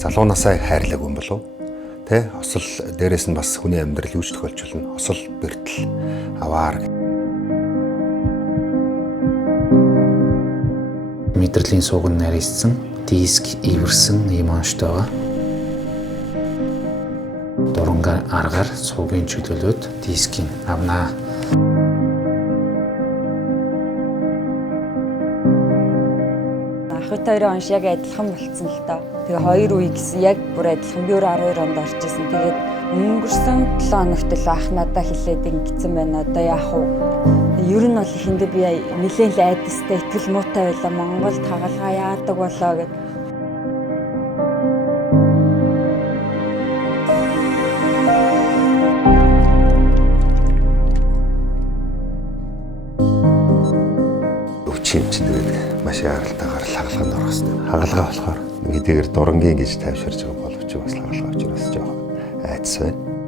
залуунасаа хайрлаагүй юм болов? Тэ осол дээрээс нь бас хүний амьдрал юуж тохиолж болно? Осол бэртэл аваар. Мэдрэлийн сууган нарийсан, диск ивэрсэн ийм онцтой байгаа. Дуранга аргаар суугийн чөлөөлөд дискийн авнаа. Ахтай хоёрын онш яг адилхан болцсон л доо. Тэгээ хоёр үе гэсэн яг бүр адилхан. Би өөр 12 онд орж исэн. Тэгээд өнгөрсөн 7 хоногт л ах надаа хэлээд ингэсэн байна. Одоо яах вэ? Ер нь бол ихэндээ би нэлээд л айдастай итгэл муутай байлаа. Монголд хагалгаа яадаг болоо гэд. Өвчин тэгээд маш яралтайгаар хагалгаанд орох хэрэгтэй. Хагалгаа болохоор хэдийгээр дурангийн гэж тайвширж байгаа боловч бас хагалгаа учраас жоохон айдас байна.